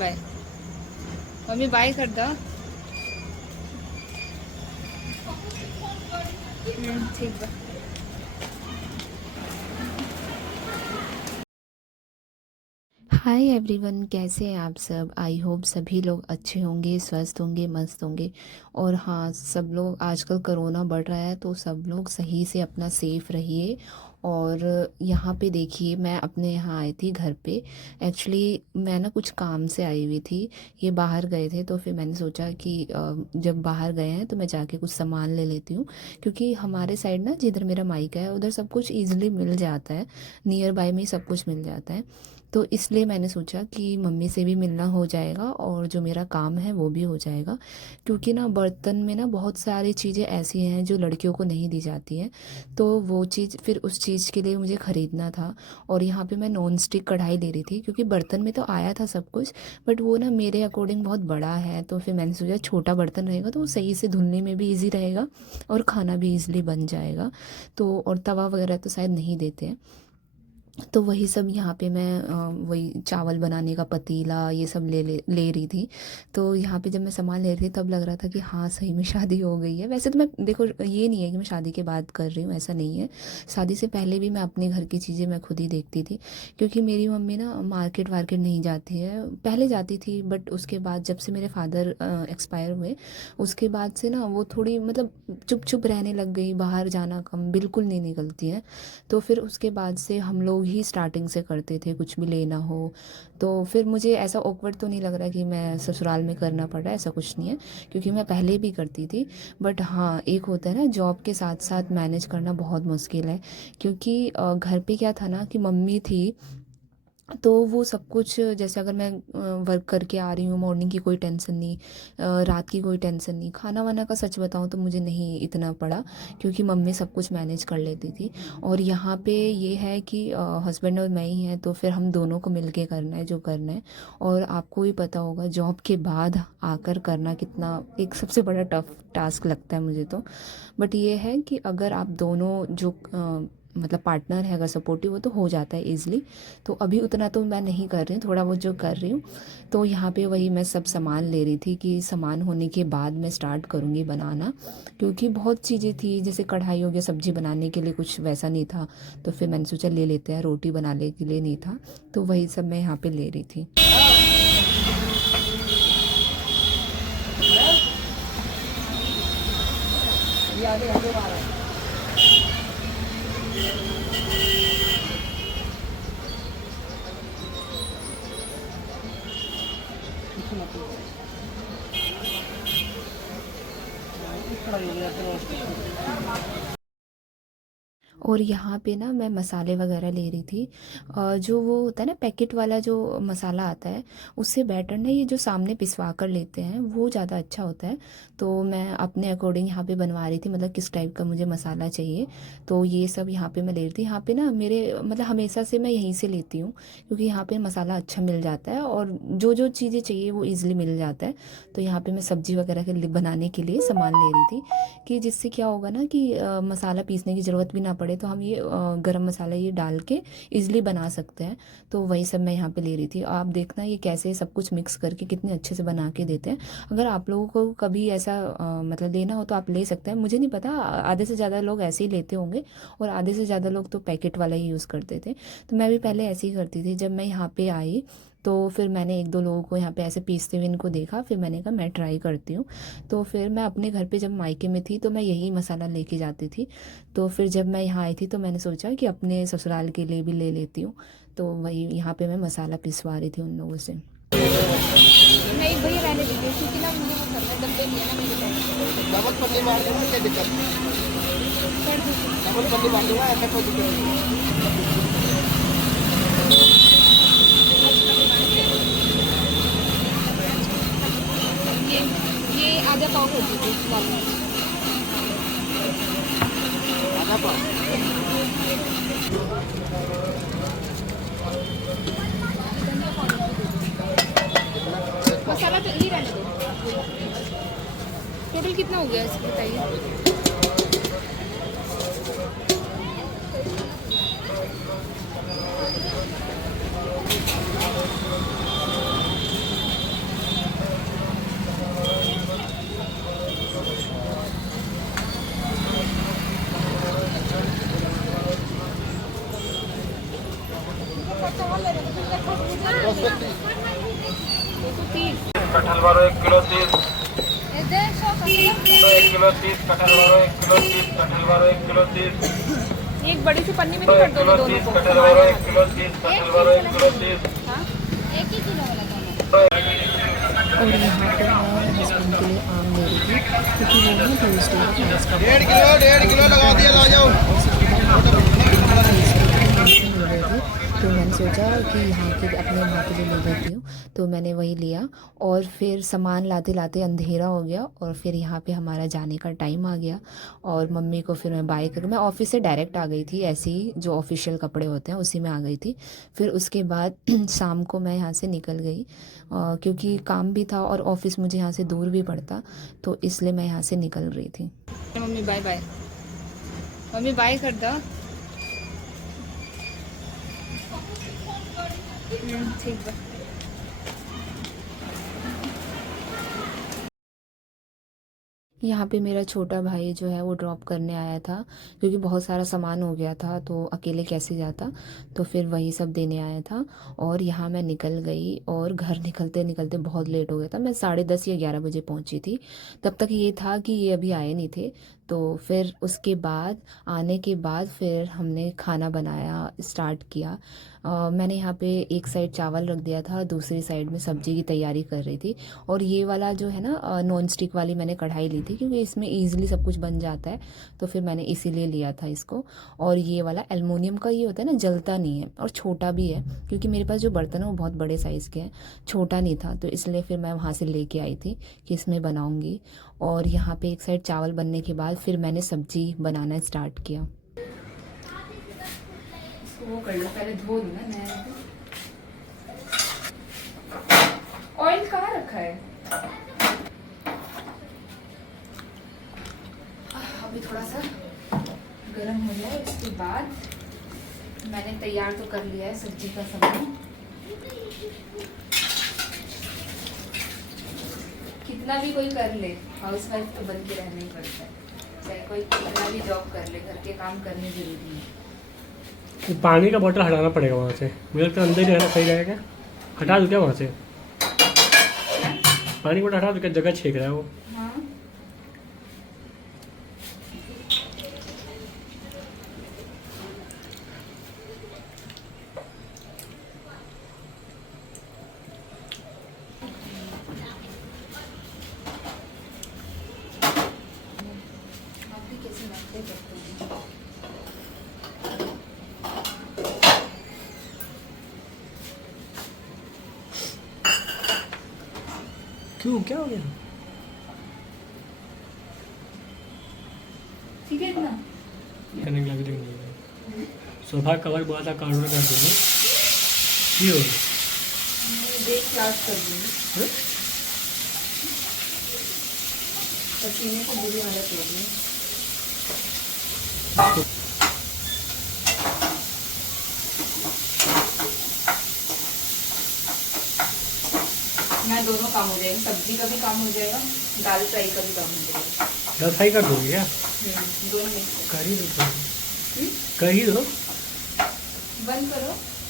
Bye. Mummy bye कर दो। ठीक बा। हाय एवरीवन, कैसे हैं आप सब। आई होप सभी लोग अच्छे होंगे, स्वस्थ होंगे, मस्त होंगे। और हाँ, सब लोग आजकल कोरोना बढ़ रहा है तो सब लोग सही से अपना सेफ रहिए। और यहाँ पे देखिए, मैं अपने यहाँ आई थी घर पे। एक्चुअली मैं ना कुछ काम से आई हुई थी। ये बाहर गए थे तो फिर मैंने सोचा कि जब बाहर गए हैं तो मैं जाके कुछ सामान ले लेती हूँ। क्योंकि हमारे साइड ना, जिधर मेरा मायका है उधर सब कुछ ईजिली मिल जाता है। नियर बाय में ही सब कुछ मिल जाता है। तो इसलिए मैंने सोचा कि मम्मी से भी मिलना हो जाएगा और जो मेरा काम है वो भी हो जाएगा। क्योंकि ना बर्तन में ना बहुत सारी चीज़ें ऐसी हैं जो लड़कियों को नहीं दी जाती हैं। तो वो चीज़, फिर उस चीज़ के लिए मुझे ख़रीदना था। और यहाँ पे मैं नॉन स्टिक कढ़ाई ले रही थी क्योंकि बर्तन में तो आया था सब कुछ। बट वो ना मेरे अकॉर्डिंग बहुत बड़ा है तो फिर मैंने सोचा छोटा बर्तन रहेगा तो वो सही से धुलने में भी ईजी रहेगा और खाना भी ईजिली बन जाएगा। तो और तवा वगैरह तो शायद नहीं देते हैं। तो वही सब यहाँ पे मैं वही चावल बनाने का पतीला ये सब ले रही थी। तो यहाँ पे जब मैं सामान ले रही थी तब लग रहा था कि हाँ, सही में शादी हो गई है। वैसे तो मैं देखो, ये नहीं है कि मैं शादी के बाद कर रही हूँ, ऐसा नहीं है। शादी से पहले भी मैं अपने घर की चीज़ें मैं खुद ही देखती थी। क्योंकि मेरी मम्मी ना मार्केट वार्केट नहीं जाती है, पहले जाती थी बट उसके बाद जब से मेरे फादर एक्सपायर हुए उसके बाद से ना वो थोड़ी मतलब चुप चुप रहने लग गई, बाहर जाना कम, बिल्कुल नहीं निकलती है। तो फिर उसके बाद से हम लोग ही स्टार्टिंग से करते थे कुछ भी लेना हो। तो फिर मुझे ऐसा ऑकवर्ड तो नहीं लग रहा कि मैं ससुराल में करना पड़ रहा है, ऐसा कुछ नहीं है। क्योंकि मैं पहले भी करती थी। बट हाँ, एक होता है ना, जॉब के साथ साथ मैनेज करना बहुत मुश्किल है। क्योंकि घर पे क्या था ना कि मम्मी थी तो वो सब कुछ, जैसे अगर मैं वर्क करके आ रही हूँ, मॉर्निंग की कोई टेंशन नहीं, रात की कोई टेंशन नहीं, खाना वाना का सच बताऊँ तो मुझे नहीं इतना पड़ा। क्योंकि मम्मी सब कुछ मैनेज कर लेती थी। और यहाँ पे ये है कि हस्बैंड और मैं ही हैं तो फिर हम दोनों को मिलके करना है जो करना है। और आपको भी पता होगा जॉब के बाद आकर करना कितना एक सबसे बड़ा टफ टास्क लगता है मुझे तो। बट ये है कि अगर आप दोनों जो मतलब पार्टनर है अगर सपोर्टिव हो तो हो जाता है ईजिली। तो अभी उतना तो मैं नहीं कर रही हूँ, थोड़ा बहुत जो कर रही हूँ। तो यहाँ पे वही मैं सब सामान ले रही थी कि सामान होने के बाद मैं स्टार्ट करूँगी बनाना। क्योंकि बहुत चीज़ें थी, जैसे कढ़ाई हो गया, सब्जी बनाने के लिए कुछ वैसा नहीं था। तो फिर मैंने सोचा ले लेते हैं, रोटी बनाने के लिए नहीं था। तो वही सब मैं यहाँ पे ले रही थी। और यहाँ पे ना मैं मसाले वगैरह ले रही थी। जो वो होता है ना पैकेट वाला जो मसाला आता है, उससे बेटर ना ये जो सामने पिसवा कर लेते हैं वो ज़्यादा अच्छा होता है। तो मैं अपने अकॉर्डिंग यहाँ पे बनवा रही थी, मतलब किस टाइप का मुझे मसाला चाहिए। तो ये सब यहाँ पे मैं ले रही थी। यहाँ पे ना मेरे मतलब हमेशा से मैं यहीं से लेती हूँ क्योंकि यहाँ पे मसाला अच्छा मिल जाता है और जो जो चीज़ें चाहिए वो ईज़िली मिल जाता है। तो यहाँ पे मैं सब्ज़ी वगैरह के बनाने के लिए सामान ले रही थी कि जिससे क्या होगा ना कि मसाला पीसने की ज़रूरत भी ना पड़े, तो हम ये गरम मसाला ये डाल के इजली बना सकते हैं। तो वही सब मैं यहाँ पे ले रही थी। आप देखना ये कैसे सब कुछ मिक्स करके कितने अच्छे से बना के देते हैं। अगर आप लोगों को कभी ऐसा मतलब लेना हो तो आप ले सकते हैं, मुझे नहीं पता, आधे से ज़्यादा लोग ऐसे ही लेते होंगे और आधे से ज़्यादा लोग तो पैकेट वाला ही यूज़ करते थे। तो मैं भी पहले ऐसे ही करती थी। जब मैं यहाँ पे आई तो फिर मैंने एक दो लोगों को यहाँ पे ऐसे पीसते हुए इनको देखा, फिर मैंने कहा मैं ट्राई करती हूँ। तो फिर मैं अपने घर पे जब मायके में थी तो मैं यही मसाला लेके जाती थी। तो फिर जब मैं यहाँ आई थी तो मैंने सोचा कि अपने ससुराल के लिए भी ले लेती हूँ। तो वही यहाँ पे मैं मसाला पिसवा रही थी उन लोगों से। नहीं भैया रहने दीजिए क्योंकि ना मुझे वो करना है, डब्बे नहीं है ना मेरे पास। डबल पल्ली मार दूंगा, क्या दिक्कत है? डबल पल्ली मार दूंगा, ऐसा कोई दिक्कत नहीं। ये आधा पाव कर दीजिए लाल मिर्च। आधा पाव मसाला तो ही रहने दो। टोटल कितना हो गया इसको बताइए। कटहल वालों 1 किलो 30, ये 150 1 किलो 30 कटहल वालों 1 किलो 30 कटहल वालों 1 किलो 30, एक बड़ी सी पन्नी में नहीं कर 1 दोगे किलो दोनों 30 को? कटहल वालों 1 किलो 30 कटहल वालों 1 किलो 30। हाँ, एक ही किलो वाला दोनों। और यहाँ पर मैं हस्बैंड के लिए आम ले रही थी क्योंकि वो ना ट्यूसडे को फ्रेंड्स का 1.5 किलो लगा दिया, ला जाओ। और सच बताऊँ मिल रहे थे, तो मैंने सोचा कि यहाँ के अपने वहाँ के लिए ले लेती हूँ, तो मैंने वही लिया। और फिर सामान लाते लाते अंधेरा हो गया और फिर यहाँ पे हमारा जाने का टाइम आ गया। और मम्मी को फिर मैं बाय कर, मैं ऑफ़िस से डायरेक्ट आ गई थी, ऐसे ही जो ऑफिशियल कपड़े होते हैं उसी में आ गई थी। फिर उसके बाद शाम को मैं यहाँ से निकल गई क्योंकि काम भी था और ऑफ़िस मुझे यहाँ से दूर भी पड़ता, तो इसलिए मैं यहाँ से निकल रही थी। Mummy bye bye, mummy bye कर दो। ठीक बा। यहाँ पे मेरा छोटा भाई जो है वो ड्रॉप करने आया था क्योंकि बहुत सारा सामान हो गया था तो अकेले कैसे जाता, तो फिर वही सब देने आया था। और यहाँ मैं निकल गई और घर निकलते निकलते बहुत लेट हो गया था, मैं 10:30 या 11 बजे पहुँची थी। तब तक ये था कि ये अभी आए नहीं थे, तो फिर उसके बाद आने के बाद फिर हमने खाना बनाया स्टार्ट किया। मैंने यहाँ पे एक साइड चावल रख दिया था, दूसरी साइड में सब्जी की तैयारी कर रही थी। और ये वाला जो है ना नॉन स्टिक वाली मैंने कढ़ाई ली थी क्योंकि इसमें ईजिली सब कुछ बन जाता है, तो फिर मैंने इसीलिए लिया था इसको। और ये वाला एलुमिनियम का ये होता है ना, जलता नहीं है और छोटा भी है क्योंकि मेरे पास जो बर्तन है वो बहुत बड़े साइज़ के हैं, छोटा नहीं था, तो इसलिए फिर मैं वहाँ से लेके आई थी कि इसमें बनाऊँगी। और यहाँ पे एक साइड चावल बनने के बाद फिर मैंने सब्जी बनाना स्टार्ट किया। इसको वो कर लो, पहले धो लूँ ना मैं। ऑयल कहाँ रखा है? अभी थोड़ा सा गर्म हो जाए उसके बाद मैंने तैयार तो कर लिया है सब्जी का सामान। कितना भी कोई कर ले, हाउसवाइफ तो बन के रहना ही पड़ता है, चाहे कोई कितना भी जॉब कर ले, घर के काम करने जरूरी है। पानी का बोतल हटाना पड़ेगा वहाँ से, मुझे लगता है अंदर ही रहना सही रहेगा। हटा दो क्या वहाँ से? पानी बोतल हटा दो क्या, जगह छेक रहा है वो। हाँ आप भी कैसे नाश्ते करते हैं? क्यों, क्या हो गया? ठीक है इतना? करने के लिए भी सोफा कवर बोला था कार्डबोर्ड कर दूँगी, क्यों? देख क्लास कर दूँगी, पसीने को बुरी हालत हो गई। मैं दोनों काम हो जाएगा, सब्जी का भी काम हो जाएगा, दाल फ्राई का भी काम हो जाएगा। दाल फ्राई कर दोगे क्या? दोनों मिक्स कर ही दो, कर ही दो। बंद करो।